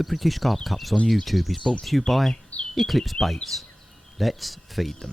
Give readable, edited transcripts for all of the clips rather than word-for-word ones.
the British Carp Cups on YouTube is brought to you by Eclipse Baits. Let's feed them.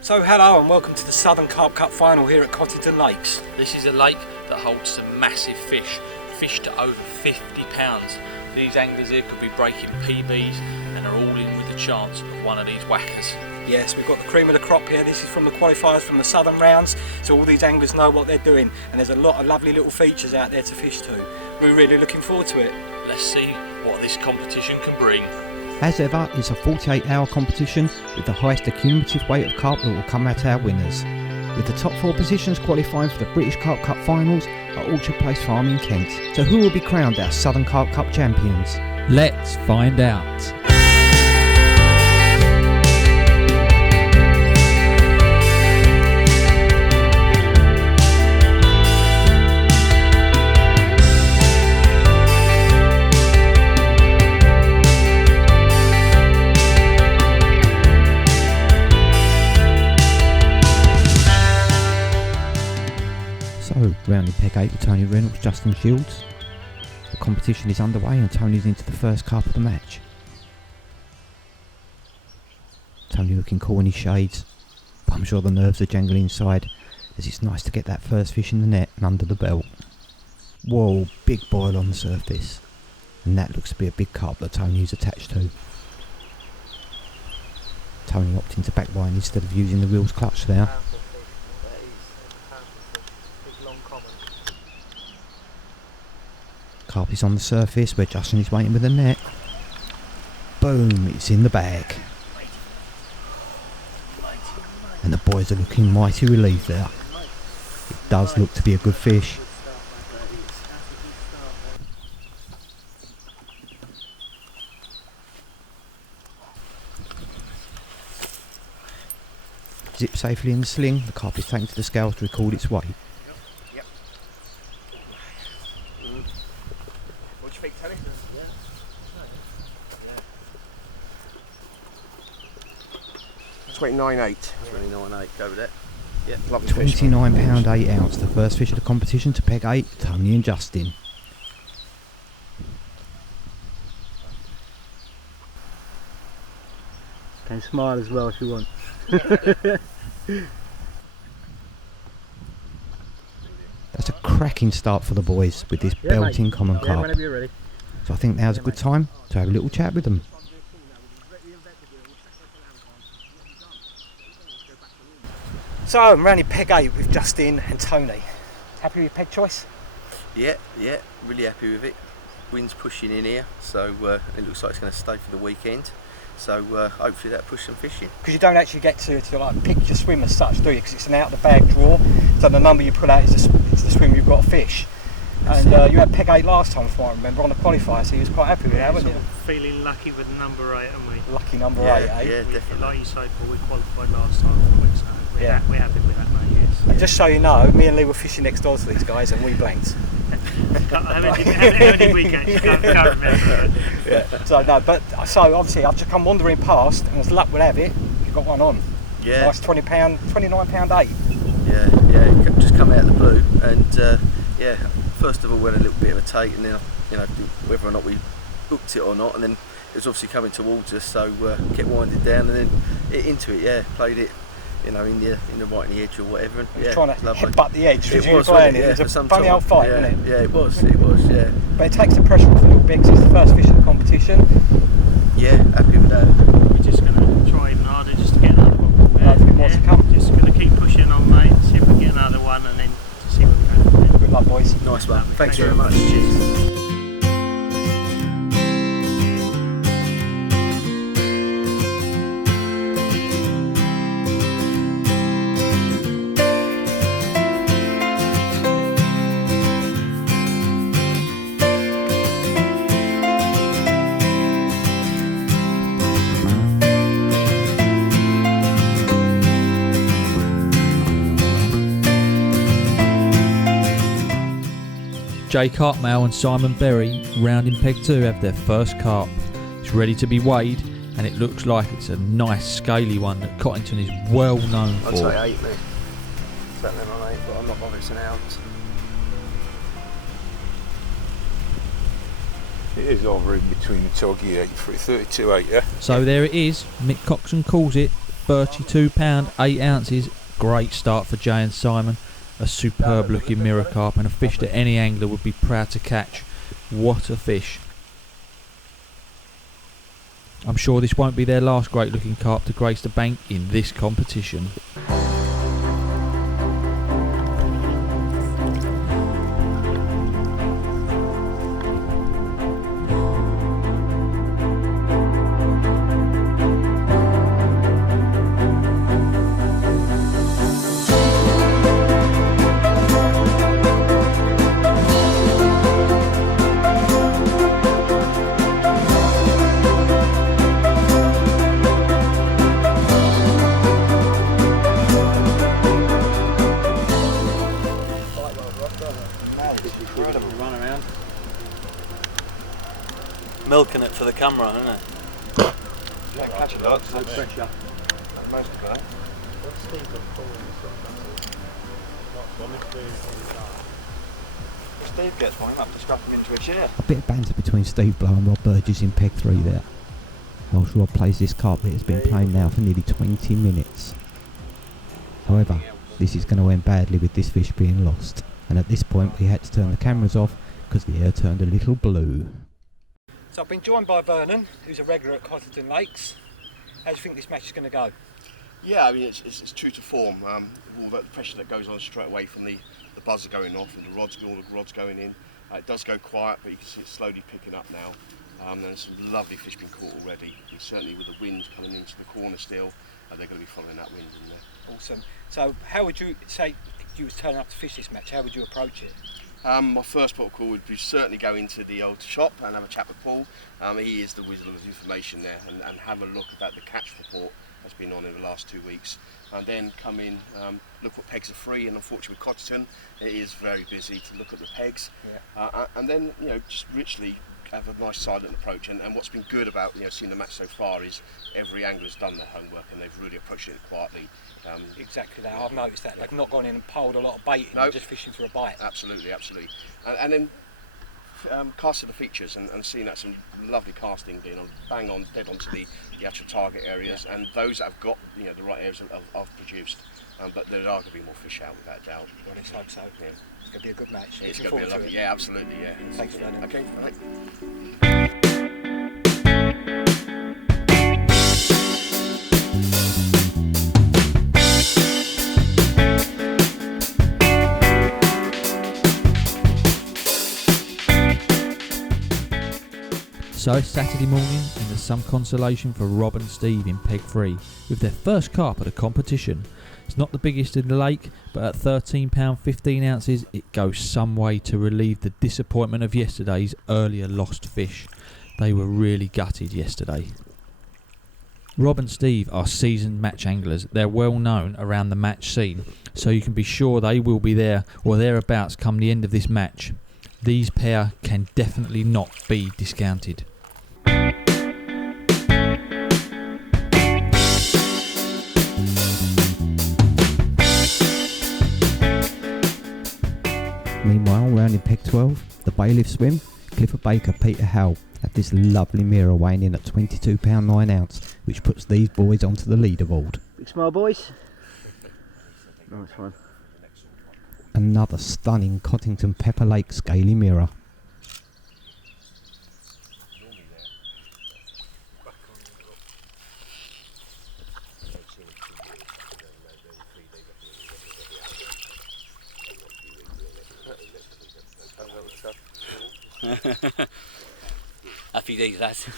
So hello and welcome to the Southern Carp Cup final here at Cottington Lakes. This is a lake that holds some massive fish to over 50 pounds. These anglers here could be breaking PBs and are all in with the chance of one of these whackers. Yes, we've got the cream of the crop here. This is from the qualifiers from the Southern rounds, so all these anglers know what they're doing, and there's a lot of lovely little features out there to fish to. We're really looking forward to it. Let's see what this competition can bring. As ever, it's a 48-hour competition with the highest accumulative weight of carp that will come out our winners. With the top 4 positions qualifying for the British Carp Cup finals at Orchard Place Farm in Kent. So who will be crowned our Southern Carp Cup champions? Let's find out. Round in Peg 8 with Tony Reynolds, Justin Shields. The competition is underway and Tony's into the first carp of the match. Tony looking cool in his shades, but I'm sure the nerves are jangling inside as it's nice to get that first fish in the net and under the belt. Whoa, big boil on the surface. And that looks to be a big carp that Tony's attached to. Tony opting to backline instead of using the reels clutch there. Carp is on the surface where Justin is waiting with the net. Boom, it's in the bag. And the boys are looking mighty relieved there. It does look to be a good fish. Zip safely in the sling, the carp is taken to the scales to record its weight. 29.8. 29.8, go with that. Yeah, lovely fish. £29 8 ounce, the first fish of the competition to Peg 8, Tony and Justin. Can smile as well if you want. That's a cracking start for the boys with this belting common carp. Whenever you're ready. So I think now's a good time to have a little chat with them. So I'm round in Peg 8 with Justin and Tony. Happy with Peg choice? Yeah, really happy with it. Wind's pushing in here, so it looks like it's going to stay for the weekend. So hopefully that'll push some fishing. Because you don't actually get to like pick your swim as such, do you? Because it's an out of the bag draw, so the number you pull out is the swim you've got to fish. And you had Peg 8 last time, if I remember, on the qualifier, so you was quite happy with that, weren't you? Feeling lucky with number 8, aren't we? Lucky number 8, eh? Yeah, definitely. Like you said, we qualified last time for it, so we're happy with that, mate, yes. And just so you know, me and Lee were fishing next door to these guys and we blanked. How many did we catch? I can't remember. Yeah. So so obviously I've just come wandering past, and as luck would have it, you got one on. Yeah. Nice £29 8. Yeah, just come out of the blue, and first of all we had a little bit of a take, and then whether or not we hooked it or not, and then it was obviously coming towards us, so kept winding down, and then into it, played it. In the right in the edge or whatever. And, trying to headbutt the edge. It was, it was a funny old fight, wasn't it? Yeah, it was. But it takes the pressure off a little bit because it's the first fish of the competition. Yeah, happy with that. We're just going to try even harder just to get another one. Hopefully more to come. Just going to keep pushing on, mate, see if we can get another one, and then see what we can. boys. Nice one. Thanks very much. Cheers. Jay Cartmale and Simon Berry, rounding peg 2, have their first carp. It's ready to be weighed, and it looks like it's a nice scaly one that Cottington is well known for. I'd say 8, mate. Better than on 8, but I'm not bothered, it's an ounce. It is over in between the tuggy 32.8, yeah? So there it is, Mick Coxon calls it, 32 pound, 8 ounces. Great start for Jay and Simon. A superb looking mirror carp and a fish that any angler would be proud to catch. What a fish. I'm sure this won't be their last great looking carp to grace the bank in this competition. Milking it for the camera, isn't it? Yeah, catch it up. No pressure. Most of that. Steve gets one, up to strap him into a chair. A bit of banter between Steve Blow and Rob Burgess in peg 3 there. Whilst Rob plays this carp that has been playing now for nearly 20 minutes. However, this is going to end badly with this fish being lost. And at this point we had to turn the cameras off because the air turned a little blue. So I've been joined by Vernon, who's a regular at Cottington Lakes. How do you think this match is going to go? Yeah, I mean, it's true to form. All the pressure that goes on straight away from the buzzer going off and all the rods going in. It does go quiet, but you can see it's slowly picking up now. There's some lovely fish being caught already. And certainly with the wind coming into the corner still, they're going to be following that wind in there. Awesome. So how would you say, if you was turning up to fish this match, how would you approach it? My first port of call would be certainly go into the old shop and have a chat with Paul. He is the wizard of information there, and have a look at the catch report that's been on in the last 2 weeks. And then come in, look what pegs are free, and unfortunately with Cottington, it is very busy to look at the pegs. Yeah. And then, just richly have a nice silent approach. And what's been good about seeing the match so far is every angler's done their homework and they've really approached it quietly. Exactly that. I've noticed that. They've not gone in and piled a lot of bait in, they're just fishing for a bite. Absolutely. And then casting the features and seeing that some lovely casting being on, bang on, dead onto the actual target areas, and those that have got the right areas have produced. But there are going to be more fish out without doubt. Well, let's hope so. Yeah. It's going to be a good match. It's going to be lovely. Yeah, absolutely. Yeah. Thanks, Vernon. Okay. Right. So it's Saturday morning and there's some consolation for Rob and Steve in peg 3 with their first carp at a competition. It's not the biggest in the lake, but at £13 15 ounces it goes some way to relieve the disappointment of yesterday's earlier lost fish. They were really gutted yesterday. Rob and Steve are seasoned match anglers. They're well known around the match scene, so you can be sure they will be there or thereabouts come the end of this match. These pair can definitely not be discounted. Meanwhile, round in peg 12, the bailiff swim, Clifford Baker, Peter Howell have this lovely mirror weighing in at £22 9 ounce, which puts these boys onto the leaderboard. Big smile, boys. Nice one. Another stunning Cottington Pepper Lake scaly mirror. Happy days, lads.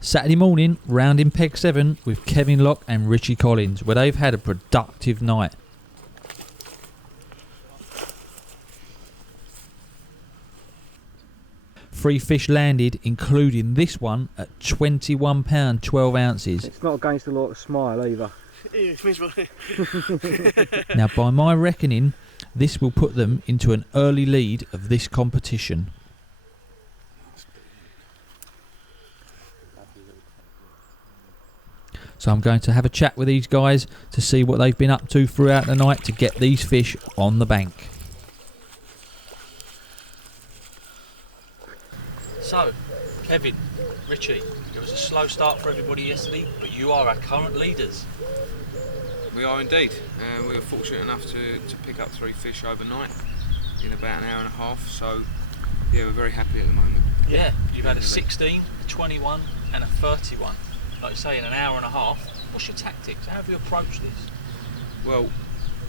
Saturday morning, round in Peg 7 with Kevin Locke and Richie Collins, where they've had a productive night. Three fish landed, including this one at £21 12 ounces. It's not against the law to smile either. Now, by my reckoning, this will put them into an early lead of this competition. So I'm going to have a chat with these guys to see what they've been up to throughout the night to get these fish on the bank. So, Kevin, Richie, it was a slow start for everybody yesterday, but you are our current leaders. We are indeed. We were fortunate enough to pick up 3 fish overnight in about an hour and a half, so yeah, we're very happy at the moment. Yeah, you've had a 16, a 21 and a 31. Like I say, in an hour and a half. What's your tactics? How have you approached this? Well,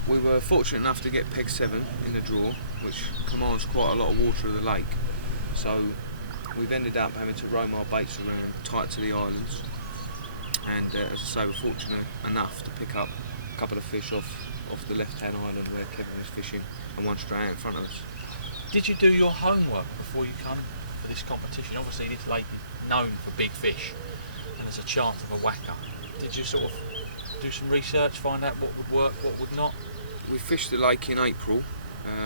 we were fortunate enough to get Peg 7 in the draw, which commands quite a lot of water of the lake, so we've ended up having to roam our baits around tight to the islands, and as I say, we're fortunate enough to pick up a couple of fish off the left hand island where Kevin was fishing, and one straight out in front of us. Did you do your homework before you come for this competition? Obviously this lake is known for big fish and there's a chance of a whacker. Did you sort of do some research, find out what would work, what would not? We fished the lake in April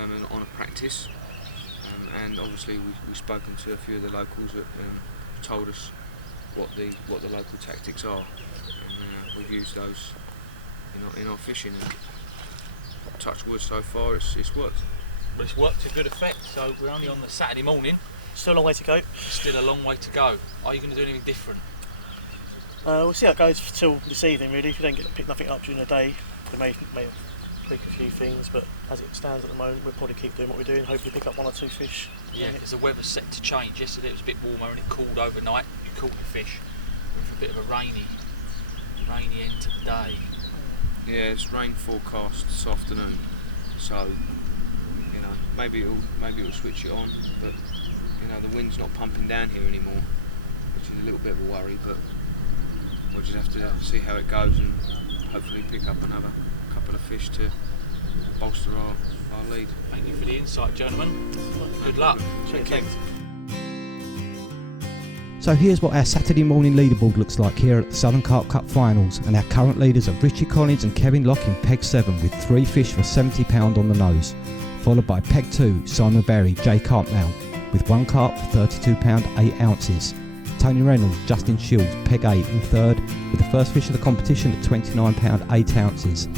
and on a practice, and obviously we've spoken to a few of the locals that told us what the local tactics are, and we've used those in our fishing, and touch wood, so far it's worked. Well, it's worked to good effect, so we're only on the Saturday morning. Still a long way to go. Still a long way to go. Are you going to do anything different? We'll see how it goes till this evening, really. If you don't pick nothing up during the day, we may tweak a few things, but as it stands at the moment, we'll probably keep doing what we're doing, hopefully pick up 1 or 2 fish. Yeah, because the weather's set to change. Yesterday it was a bit warmer and it cooled overnight. You caught the fish. We're for a bit of a rainy end to the day. Yeah, it's rain forecast this afternoon, so maybe it'll switch it on, but the wind's not pumping down here anymore, which is a little bit of a worry, but we'll just have to see how it goes and hopefully pick up another couple of fish to bolster our lead. Thank you for the insight, gentlemen. Good luck. Thank you. So here's what our Saturday morning leaderboard looks like here at the Southern Carp Cup Finals, and our current leaders are Richie Collins and Kevin Locke in Peg 7 with 3 fish for £70 on the nose, followed by Peg 2, Simon Berry, J Carpnell with 1 carp for £32 8 ounces. Tony Reynolds, Justin Shields, Peg 8 in third with the first fish of the competition at £29 8 ounces.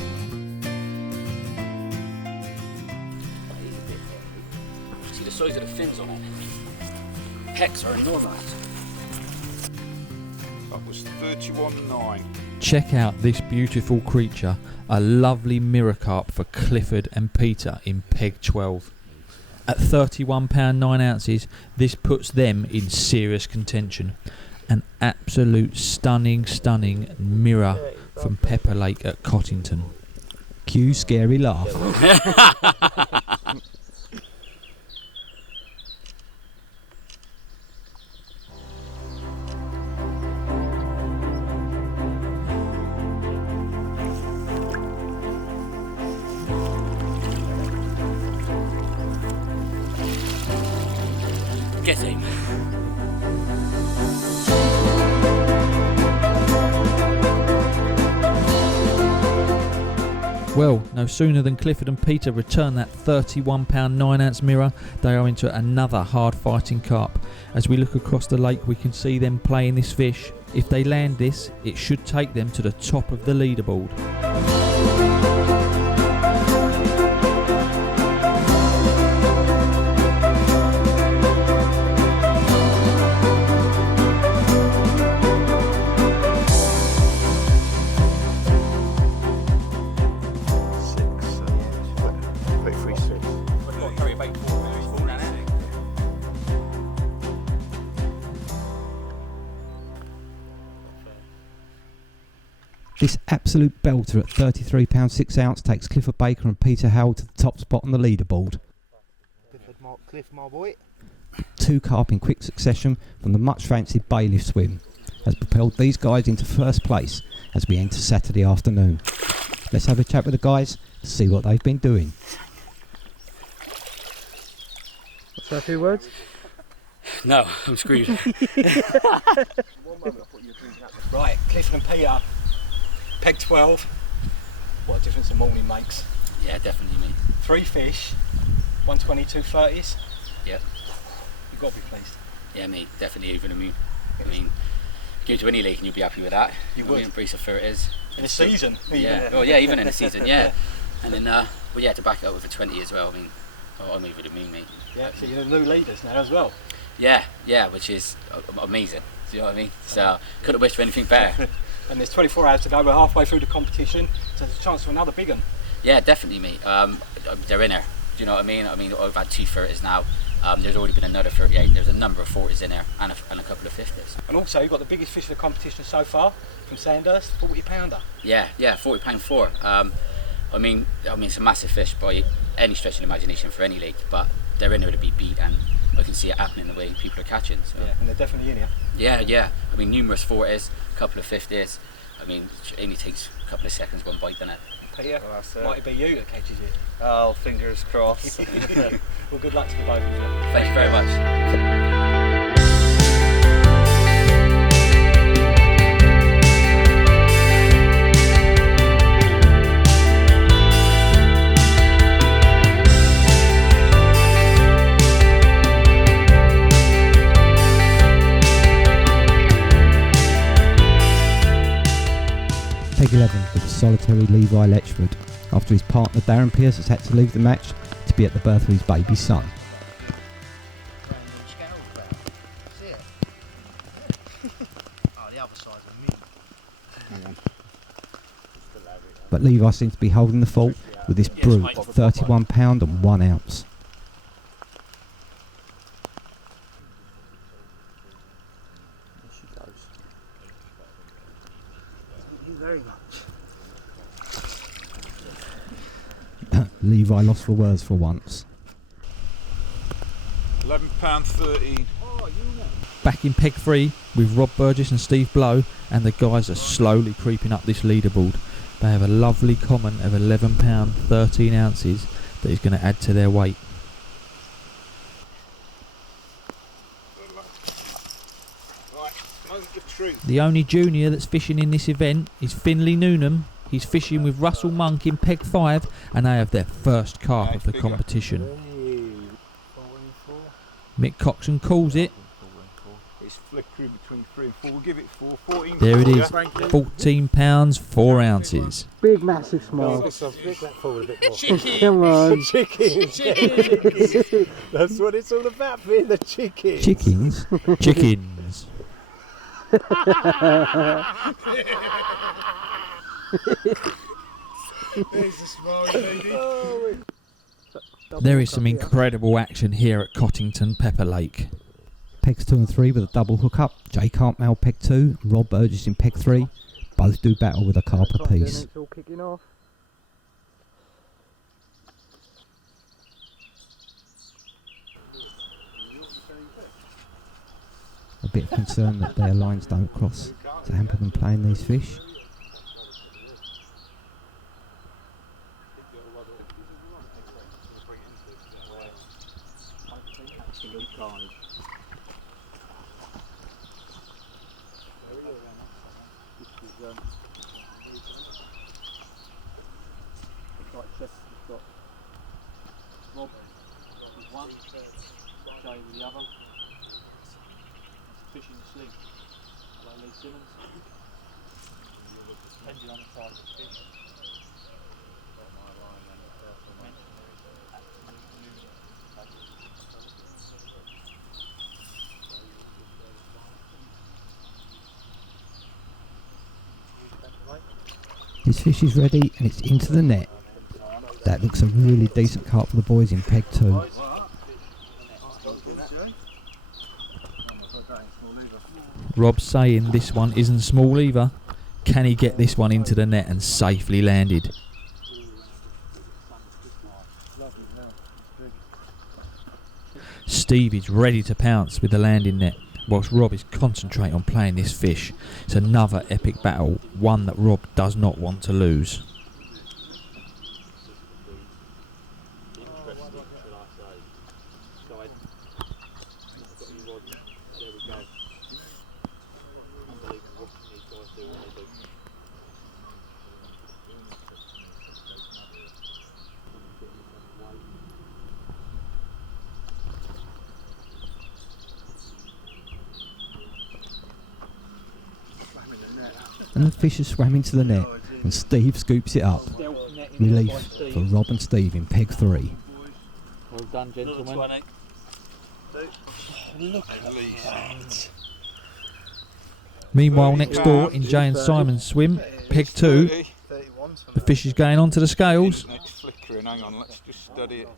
See the size of the fins on it. Pecks are enormous. That was 31.9. Check out this beautiful creature, a lovely mirror carp for Clifford and Peter in Peg 12. At £31 9 ounces, this puts them in serious contention. An absolute stunning mirror from Pepper Lake at Cottington. Cue scary laugh. Get him. Well, no sooner than Clifford and Peter return that £31 9 ounce mirror, they are into another hard fighting carp. As we look across the lake, we can see them playing this fish. If they land this, it should take them to the top of the leaderboard. This absolute belter at £33 6 ounce takes Clifford Baker and Peter Howell to the top spot on the leaderboard. Cliff, my boy. 2 carp in quick succession from the much fancied bailiff swim has propelled these guys into first place as we enter Saturday afternoon. Let's have a chat with the guys to see what they've been doing. Say a few words? No, I'm screwed. Right, Clifford and Peter, peg 12. What a difference a morning makes. Yeah, definitely me. 3 fish, 120, 230s. Yep. You've got to be pleased. Yeah, me, definitely over the moon. I mean, go to any lake and you'll be happy with that. You I would. mean, brace of 30s. In a season. Yeah, well, yeah, even in the season, yeah. And then, well, yeah, to back it up with a 20 as well. I mean, I'm over the moon, mate. Yeah, so you're the new leaders now as well. Yeah, which is amazing. Do you know what I mean? So, couldn't wish for anything better. And there's 24 hours to go. We're halfway through the competition, so there's a chance for another big one. Yeah, definitely, mate. They're in there. Do you know what I mean? I mean, I've had 2 30s now. There's already been another 38. There's a number of 40s in there and a couple of 50s. And also, you've got the biggest fish of the competition so far from Sandhurst, 40 pounder. Yeah, 40 pound 4. I mean, it's a massive fish by any stretch of the imagination for any lake, but they're in there to be beat, and I can see it happening the way people are catching. So. Yeah, and they're definitely in here. Yeah. I mean, numerous 40s, a couple of 50s. I mean, it only takes a couple of seconds, one bite, doesn't it? Peter, might it be you that catches it? Oh, fingers crossed. Well, good luck to the both of you. Thank you very much. Peg 11 with the solitary Levi Letchford, after his partner Darren Pearce has had to leave the match to be at the birth of his baby son. But Levi seems to be holding the fort with this brew of 31 pound and 1 ounce. Levi lost for words for once. £11.13. Back in peg 3 with Rob Burgess and Steve Blow, and the guys are slowly creeping up this leaderboard. They have a lovely common of £11 13 ounces that is going to add to their weight. The only junior that's fishing in this event is Finley Noonan. He's fishing with Russell Monk in peg 5, and they have their first carp of the competition. Mick Coxon calls it. It's flickering between 3 and 4. We'll give it 4. 14. There it is, £14 4 ounces. Big massive smile. Come on. Chickens. That's what it's all about, being the chickens. Chickens? Chickens. There is some incredible action here at Cottington Pepper Lake. Pegs 2 and 3 with a double hook up. Jay Carpmel peg 2, Rob Burgess in peg 3. Both do battle with a carp apiece. It's all kicking off. A bit of concern that their lines don't cross to hamper them playing these fish. Rob with one, Jay with the other. Fishing the sleep. Hello, Lee Simmons. Depending on the size of the fish. His fish is ready and it's into the net. That looks a really decent carp for the boys in peg 2. Rob's saying this one isn't small either. Can he get this one into the net and safely landed? Steve is ready to pounce with the landing net, whilst Rob is concentrating on playing this fish. It's another epic battle, one that Rob does not want to lose. And the fish has swam into the net, and Steve scoops it up. Relief for Rob and Steve in peg 3. Well done, gentlemen. Look at that. Meanwhile, next door in Jay and Simon's swim, peg 2, the fish is going onto the scales. It's flickering, hang on, let's just study it.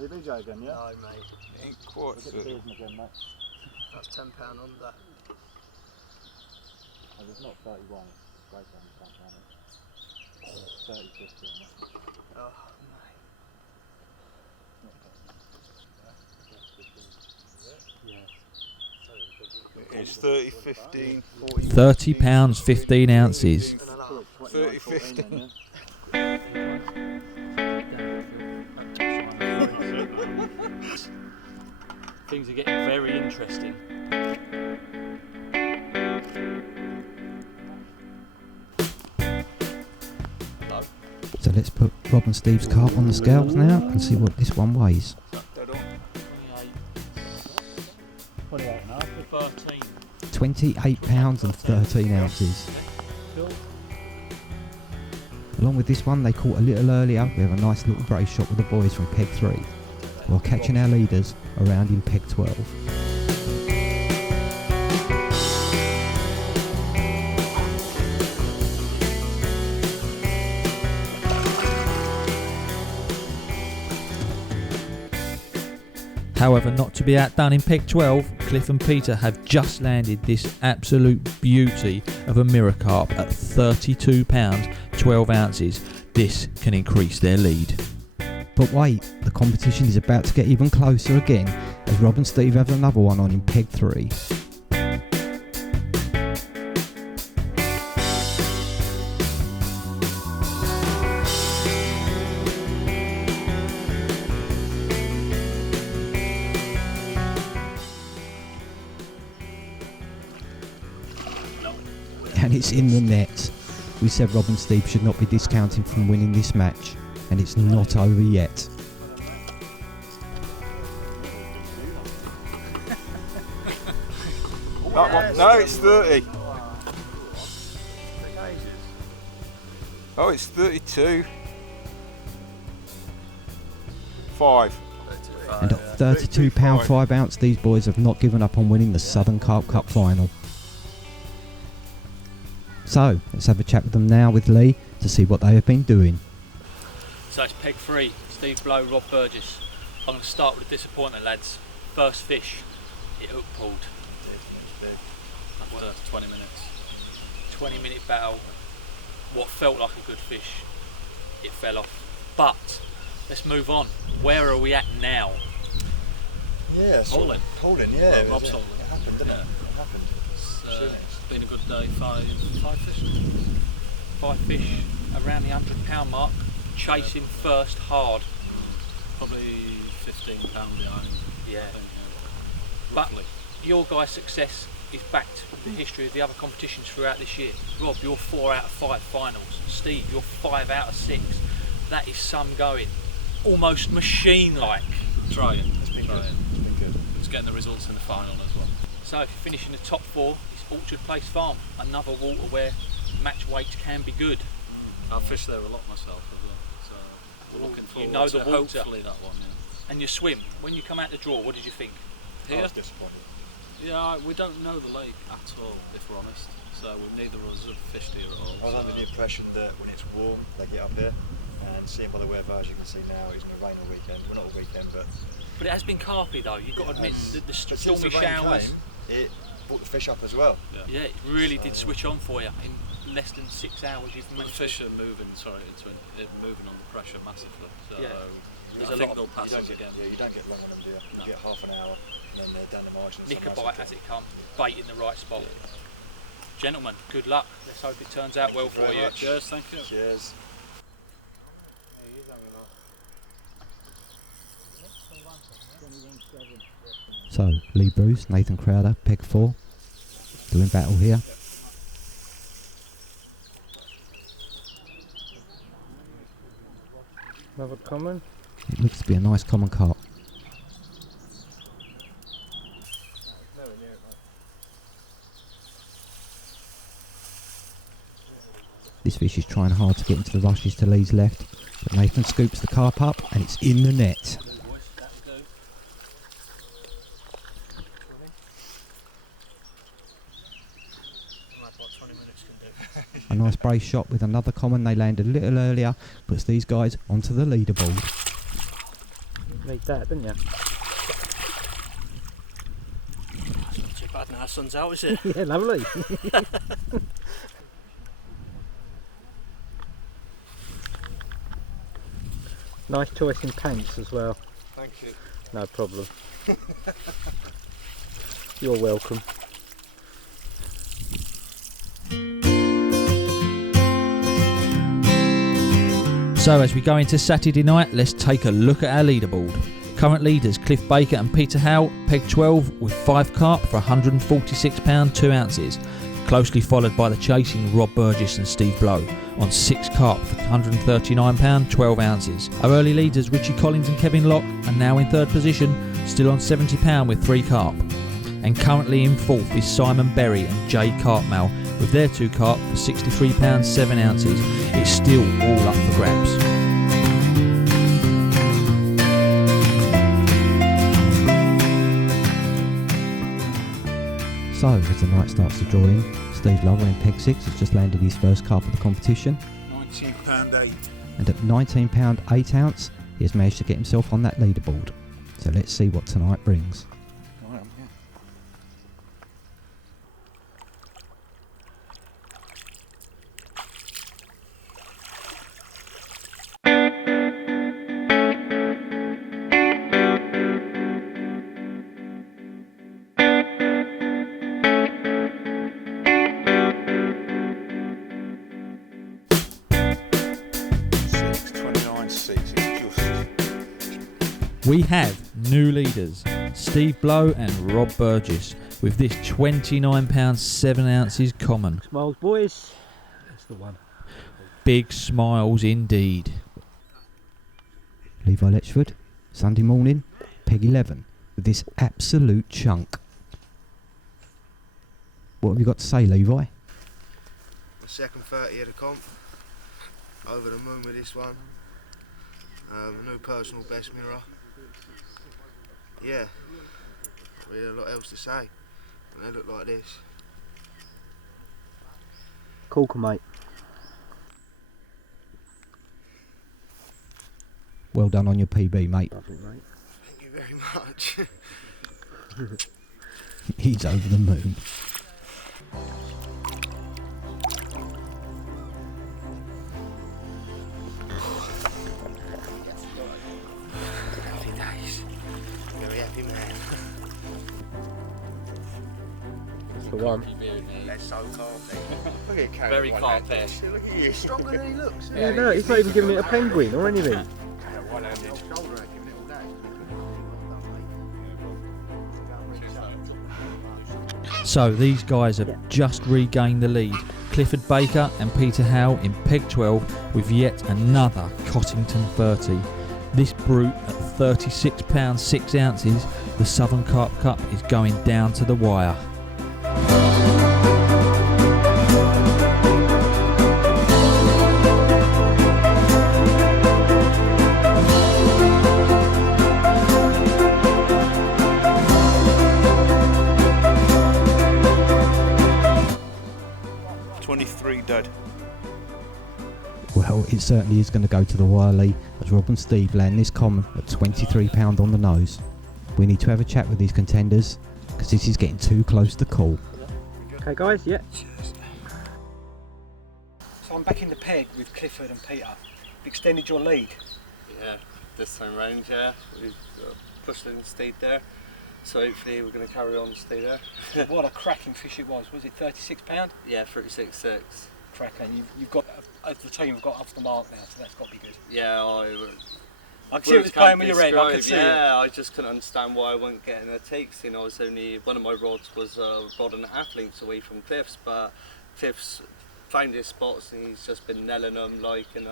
PBJ again, yeah? No, mate. It ain't quite certain. That's £10 under. It's not 31, it's great on the 30, 50 on that. Oh, It is 30, 15, 40. £30, 15 ounces. 30, 15. Things are getting very interesting. So let's put Rob and Steve's carp on the scales now and see what this one weighs. 28 pounds and 13 ounces. Along with this one they caught a little earlier, we have a nice little brace shot with the boys from peg 3, while catching our leaders around in peg 12. However, not to be outdone in peg 12, Cliff and Peter have just landed this absolute beauty of a mirror carp at £32, 12 ounces. This can increase their lead. But wait, the competition is about to get even closer again as Rob and Steve have another one on in peg 3. And it's in the net. We said Rob and Steve should not be discounting from winning this match, and it's not over yet. That one, no, it's 30. Oh, it's 32. 5. And at £32 5 ounce, these boys have not given up on winning the Southern Carp Cup final. So, let's have a chat with them now with Lee to see what they have been doing. So it's peg 3, Steve Blow, Rob Burgess. I'm going to start with a disappointment, lads. First fish, it hook pulled. After 20 minutes. 20-minute battle. What felt like a good fish, it fell off. But, let's move on. Where are we at now? Yeah, Hauling. Hauling, yeah. Well, Rob's hauling. It happened, didn't it? It happened. It's been a good day. Five fish. 5 fish around the £100 mark. Chasing first hard. Probably £15 behind. Yeah. I think, But your guys' success is backed with the history of the other competitions throughout this year. Rob, you're 4 out of 5 finals. Steve, you're 5 out of 6. That is some going. Almost machine-like. Trying. It's been good. It's getting the results in the final as well. So if you finish in the top 4, it's Orchard Place Farm, another water where match weights can be good. I've fished there a lot myself as well, so we're looking forward know to the water. hopefully that one. Yeah. And you swim. When you come out the draw, what did you think? Here? I was disappointed. Yeah, we don't know the lake at all, if we're honest. So neither of us have fished here at all. I was under the impression that when it's warm, they get up here. And seeing by the weather, as you can see now, it's going to rain all weekend. Well, not all weekend, but But it has been carpy though. You've got to admit the but since stormy the rain showers. came, it brought the fish up as well. Yeah, it really did switch on for you in less than 6 hours. You've The managed fish are moving, moving on the pressure massively. So Yeah. there's a lot of passes again. Yeah, you don't get long on them, do you? You get half an hour, and then they're down the margin. Nick a bite as it comes, bait in the right spot. Gentlemen, good luck. Let's hope it turns out well for you. Cheers, thank you. Cheers. So, Lee Bruce, Nathan Crowder, peg 4, doing battle here. Another common. It looks to be a nice common carp. This fish is trying hard to get into the rushes to Lee's left, but Nathan scoops the carp up and it's in the net. A nice brace shot with another common they landed a little earlier puts these guys onto the leaderboard. Need that, didn't you? It's not too bad now the sun's out, is it? Yeah, lovely. Nice choice in pants as well. Thank you. No problem. You're welcome. So as we go into Saturday night, let's take a look at our leaderboard. Current leaders Cliff Baker and Peter Howe, peg 12 with 5 carp for £146 2 ounces. Closely followed by the chasing Rob Burgess and Steve Blow on 6 carp for £139 12 ounces. Our early leaders Richie Collins and Kevin Locke are now in 3rd position, still on £70 with 3 carp. And currently in 4th is Simon Berry and Jay Carpmail with their 2 carp for £63 7 ounces. It's still all up for grabs. So, as the night starts to draw in, Steve Lover in peg 6 has just landed his first carp of the competition. £19.8. And at £19 8 ounce, he has managed to get himself on that leaderboard. So let's see what tonight brings. We have new leaders, Steve Blow and Rob Burgess, with this £29 7 ounces common. Smiles, boys. That's the one. Big smiles indeed. Levi Letchford, Sunday morning, peg 11, with this absolute chunk. What have you got to say, Levi? The second 30 of the comp. Over the moon with this one. A new personal best mirror. Yeah, really a lot else to say when they look like this. Cool, mate. Well done on your PB, mate. Lovely, mate. Thank you very much. He's over the moon. Happy days. Very happy man. That's the one. That's so calm. Look at Karen. Very calm fish. Look at you, stronger than he looks. Yeah, no, he's not even giving it a penguin or anything. So these guys have just regained the lead. Clifford Baker and Peter Howe in peg 12 with yet another Cottington 30. This brute at £36 6 ounces, the Southern Carp Cup is going down to the wire. Dead. Well, it certainly is going to go to the wire, Lee, as Rob and Steve land this common at £23 on the nose. We need to have a chat with these contenders, because this is getting too close to call. Okay, guys, yeah. So I'm back in the peg with Clifford and Peter. You've extended your lead. Yeah, this time round, yeah. We've pushed and stayed there. So hopefully we're going to carry on and stay there. What a cracking fish it was. Was it 36 pound? Yeah, 36.6. Cracking. You've got, as the team have got up to the mark now, so that's got to be good. Yeah, I can see it was playing with your head, I can see it. Yeah, I just couldn't understand why I wasn't getting the takes. You know, I was only, one of my rods was a rod and a half lengths away from Cliff's, but Cliff's found his spots and he's just been nailing them like, and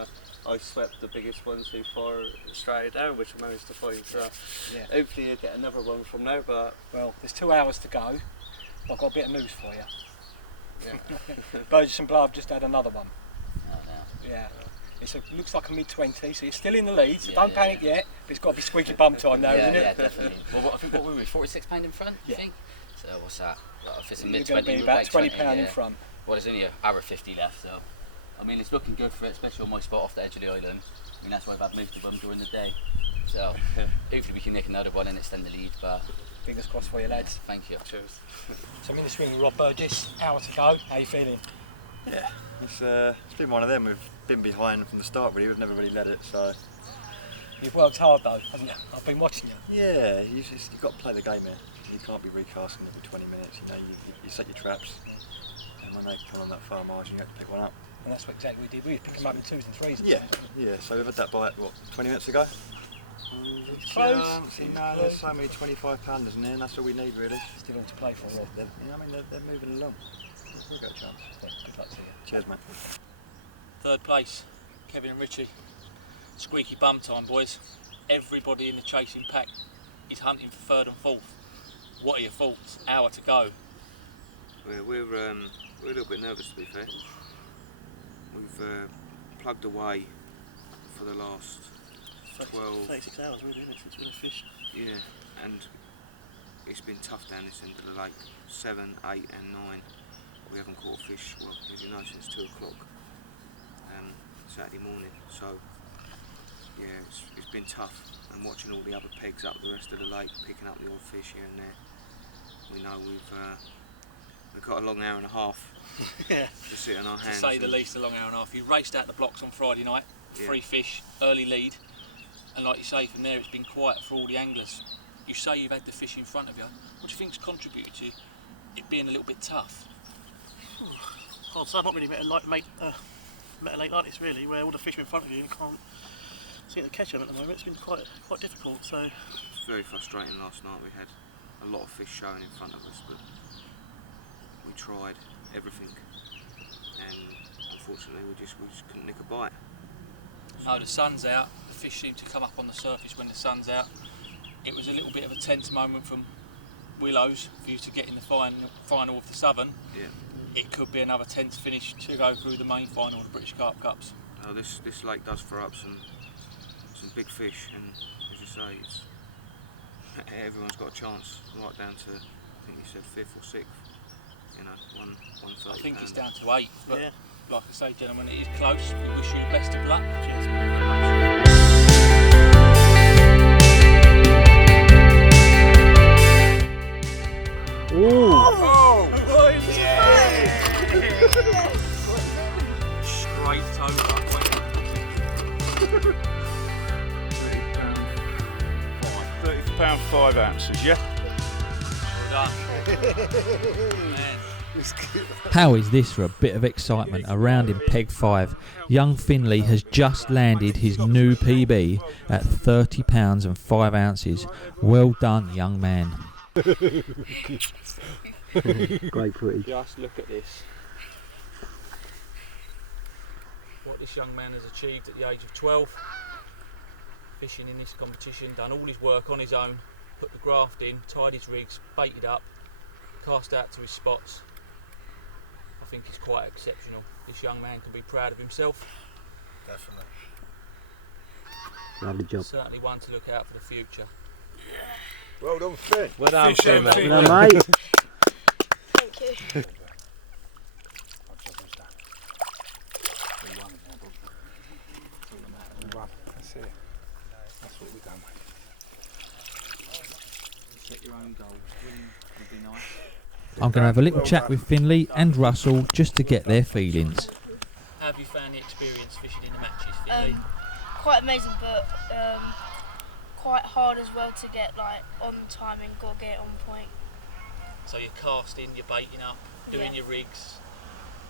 I swept the biggest one so far straight down, which I managed to find. So yeah. Hopefully you'll get another one from now, but... Well, there's 2 hours to go. I've got a bit of news for you. Yeah. Burgess and Blood just had another one. Oh, no. Yeah. Looks like a mid-20, so you're still in the lead, so don't panic yet, but it's got to be squeaky bum time now, isn't it? Yeah, definitely. Well, I think what were we, £46 in front, you think? So what's that? Well, if it's a mid-20, you're going to be about £20 in front. Well, there's only an hour 50 left, so I mean it's looking good for it, especially on my spot off the edge of the island. I mean that's why I've had most of them during the day. So hopefully we can nick another one and extend the lead. But fingers crossed for you, lads. Thank you. Cheers. So I'm in the swing with Rob Burgess. Hour to go. How are you feeling? Yeah, it's been one of them. We've been behind from the start. Really, we've never really let it. So you've worked hard though, haven't you? I've been watching you. Yeah, you've got to play the game here. You can't be recasting every 20 minutes. You know, you set your traps. When they come on that far margin, you have to pick one up. And that's what exactly we did. We picked them up in 2s and 3s. Yeah, yeah. So we've had that bite, what, 20 minutes ago? Close. No, there's so many 25-pounders in there, and that's all we need, really. Still all to play for. They're moving along. We've got a chance. Good luck to you. Cheers, mate. Third place, Kevin and Richie. Squeaky bum time, boys. Everybody in the chasing pack is hunting for third and fourth. What are your thoughts? Hour to go. We're a little bit nervous, to be fair. We've plugged away for the last 36 hours really, isn't it, since we've fished? Yeah, and it's been tough down this end of the lake. 7, 8 and 9. We haven't caught a fish, well, as you know, since 2 o'clock Saturday morning. So yeah, it's been tough. And watching all the other pegs up the rest of the lake, picking up the odd fish here and there, we know we've got a long hour and a half to sit on our hands. To say the least, a long hour and a half. You raced out the blocks on Friday night, 3 fish, early lead, and like you say, from there it's been quiet for all the anglers. You say you've had the fish in front of you. What do you think's contributed to it being a little bit tough? Hard to say. I've not really met a lake like this really, where all the fish are in front of you and you can't seem to catch them at the moment. It's been quite difficult. So it's very frustrating. Last night we had a lot of fish showing in front of us, but we tried everything, and unfortunately we just couldn't nick a bite. Oh, the sun's out. The fish seem to come up on the surface when the sun's out. It was a little bit of a tense moment from Willows for you to get in the final of the Southern. Yeah. It could be another tense finish to go through the main final of the British Carp Cups. This lake does throw up some big fish, and as you say, everyone's got a chance, right down to, I think you said 5th or 6th. You know, 130. I think it's down to 8, but like I say, gentlemen, it is close. We wish you the best of luck. Cheers. Oh! Straight over. £30.5 ounces, yeah? Well done. Man. How is this for a bit of excitement around in Peg 5? Young Finley has just landed his new PB at £30 and 5 ounces. Well done, young man. Great footage. Just look at this. What this young man has achieved at the age of 12. Fishing in this competition, done all his work on his own, put the graft in, tied his rigs, baited up, cast out to his spots. I think he's quite exceptional. This young man can be proud of himself. Definitely. Lovely job. Certainly one to look out for the future. Well done, Finn. Well done, Finn. Well done, mate. Thank you. That's it. That's what we've done. Set your own goals. Would be nice. I'm going to have a little chat with Finley and Russell just to get their feelings. How have you found the experience fishing in the matches, Finley? Quite amazing, but quite hard as well to get like on time and got to get it on point. So you're casting, you're baiting up, doing your rigs.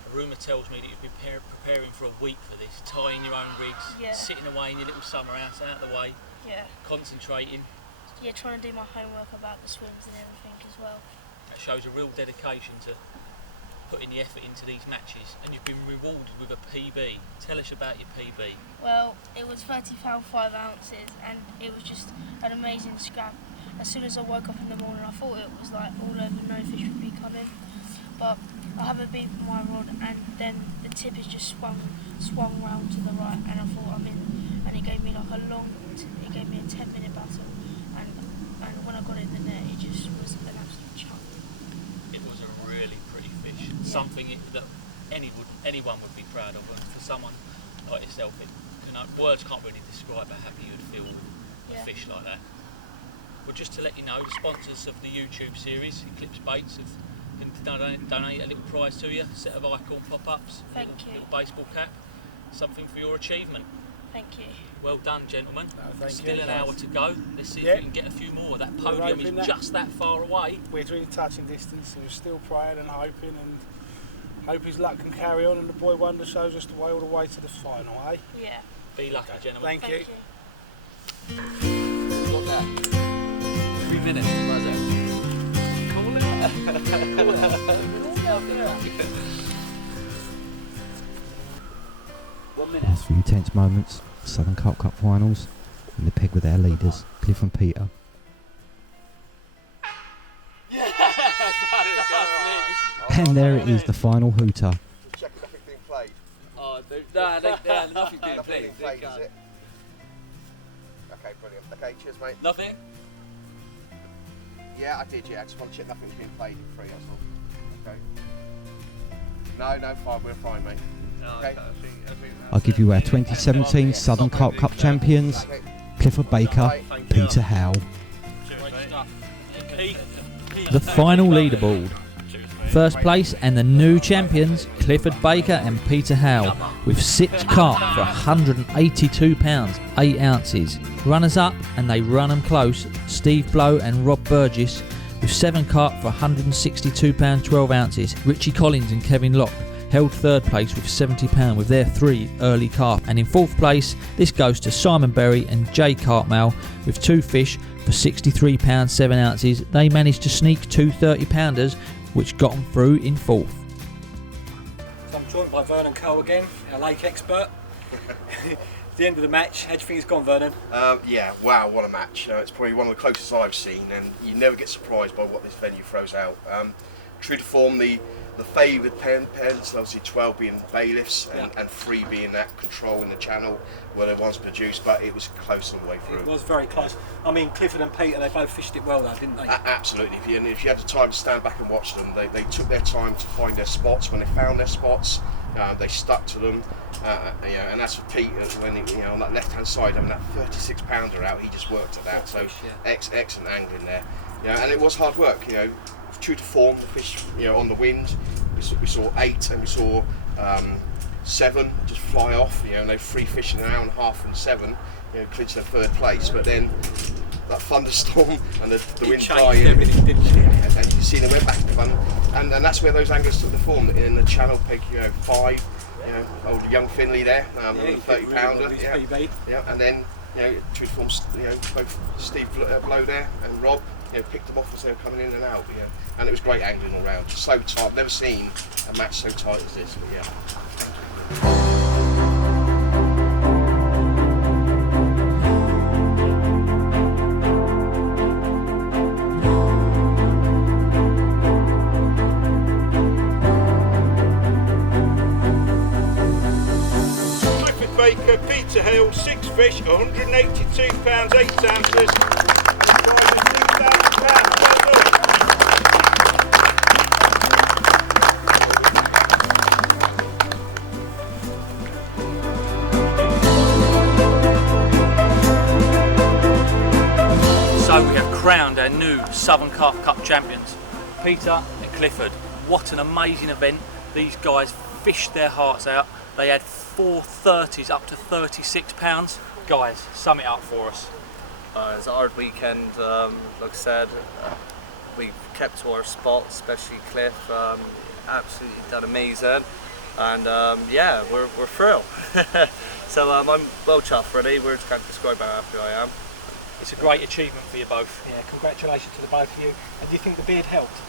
A rumour tells me that you've been preparing for a week for this, tying your own rigs, sitting away in your little summer house out of the way, concentrating. Yeah, trying to do my homework about the swims and everything as well. That shows a real dedication to putting the effort into these matches, and you've been rewarded with a PB. Tell us about your PB. Well, it was 30 pound 5 ounces, and it was just an amazing scrap. As soon as I woke up in the morning, I thought it was like all over, no fish would be coming. But I have a beat with my rod, and then the tip has just swung round to the right, and I thought I'm in. And it gave me like it gave me a 10-minute battle, and when I got it in the net, it just was an absolute chunk. It was a really pretty fish, something that anyone would be proud of, and for someone like yourself, words can't really describe how happy you'd feel with a fish like that. Well, just to let you know, the sponsors of the YouTube series, Eclipse Baits, have donate a little prize to you, a set of icon pop-ups, Thank you. Little baseball cap, something for your achievement. Thank you. Well done, gentlemen. thank Still you, an guys. hour to go. Let's see if we can get a few more. That podium is just that far away. We're really touching distance, so we're still praying and hoping, and hope his luck can carry on, and the boy wonder shows us the way all the way to the final, eh? Yeah. Be lucky, gentlemen. Thank you. Got that. 3 minutes, was it? Last few tense moments, Southern Carp Cup finals, and the peg with our leaders, Cliff and Peter. And there it is, the final hooter. Check nothing being played. Oh, nothing's being played. Is it? Okay, brilliant. Okay, cheers, mate. Nothing? Yeah, I did, yeah. I just want to check nothing's been played in free, that's all. Okay. No, fine, we're fine, mate. Okay. I'll give you our 2017 Southern Carp Cup champions, Clifford Baker, Peter Howe. The final leaderboard. First place and the new champions, Clifford Baker and Peter Howe, with 6 carp for £182, 8 ounces. Runners up, and they run them close, Steve Blow and Rob Burgess, with 7 carp for £162, 12 ounces. Richie Collins and Kevin Locke held third place with £70 with their 3 early carp. And in fourth place, this goes to Simon Berry and Jay Cartmale with 2 fish for £63, 7 ounces. They managed to sneak 2 30-pounders, which got them through in fourth. So I'm joined by Vernon Cole again, our lake expert. At the end of the match, how do you think it's gone, Vernon? Yeah, wow, what a match. It's probably one of the closest I've seen, and you never get surprised by what this venue throws out. True to form, the favoured pens, obviously 12 being bailiffs and 3 being that control in the channel were the ones produced, but it was close all the way through. It was very close. I mean, Clifford and Peter, they both fished it well though, didn't they? Absolutely. If you had the time to stand back and watch them, they took their time to find their spots. When they found their spots, they stuck to them. And that's for Peter, when on that left-hand side, having that 36-pounder out, he just worked at that. So excellent angling there. And it was hard work. True to form, the fish, on the wind. We saw 8 and we saw 7 just fly off. And they free fishing an hour and a half from 7, clinch their third place. But then that thunderstorm and the wind flying, and you can see them went back to fun. And that's where those anglers took the form in the channel peg, 5. Old young Finley there, 30-pounder. And then true to form, both Steve Blow there and Rob. Picked them off as they were coming in and out, and it was great angling all round. Just so tight. I've never seen a match so tight as this, but Clifford Baker, Peter Hill, 6 fish, £182, 8 ounces. So we have crowned our new Southern Carp Cup champions, Peter and Clifford. What an amazing event. These guys fished their hearts out. They had 4 30s up to £36. Guys, sum it up for us. It was a hard weekend. Like I said, we kept to our spot, especially Cliff. Absolutely done amazing, and yeah, we're thrilled. So I'm well chuffed, really. We just can't describe how happy I am. It's a great achievement for you both. Yeah, congratulations to the both of you. And do you think the beard helped?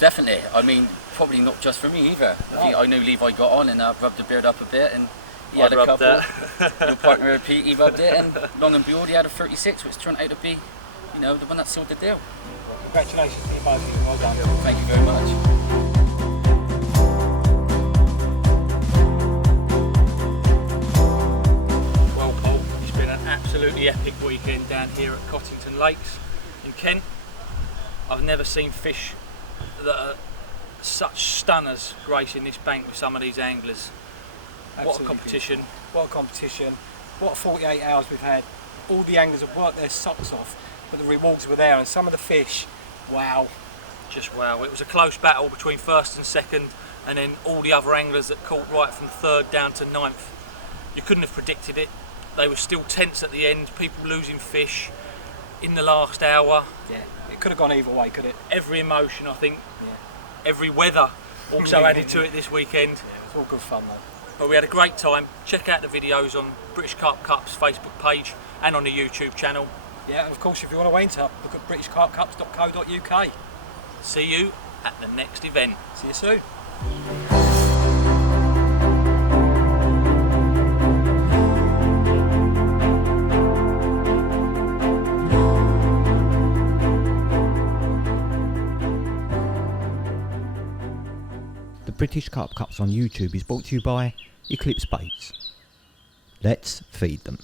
Definitely. I mean, probably not just for me either. I knew Levi got on and rubbed the beard up a bit, and he had a couple. Your partner Pete, he rubbed it, and long and behold, he had a 36, which turned out to be, you know, the one that sealed the deal. Congratulations to you both of you. Well done. Thank you very much. Absolutely epic weekend down here at Cottington Lakes in Kent. I've never seen fish that are such stunners gracing this bank with some of these anglers. Absolutely. What a competition. What a competition. What 48 hours we've had. All the anglers have worked their socks off, but the rewards were there, and some of the fish, wow. Just wow. It was a close battle between first and second, and then all the other anglers that caught right from third down to ninth. You couldn't have predicted it. They were still tense at the end, people losing fish in the last hour. Yeah, it could have gone either way, could it? Every emotion, I think. Yeah. Every weather also added to it this weekend. Yeah, it was all good fun though. But we had a great time. Check out the videos on British Carp Cup's Facebook page and on the YouTube channel. Yeah, and of course if you want to enter, look at britishcarpcups.co.uk. See you at the next event. See you soon. British Carp Cups on YouTube is brought to you by Eclipse Baits. Let's feed them.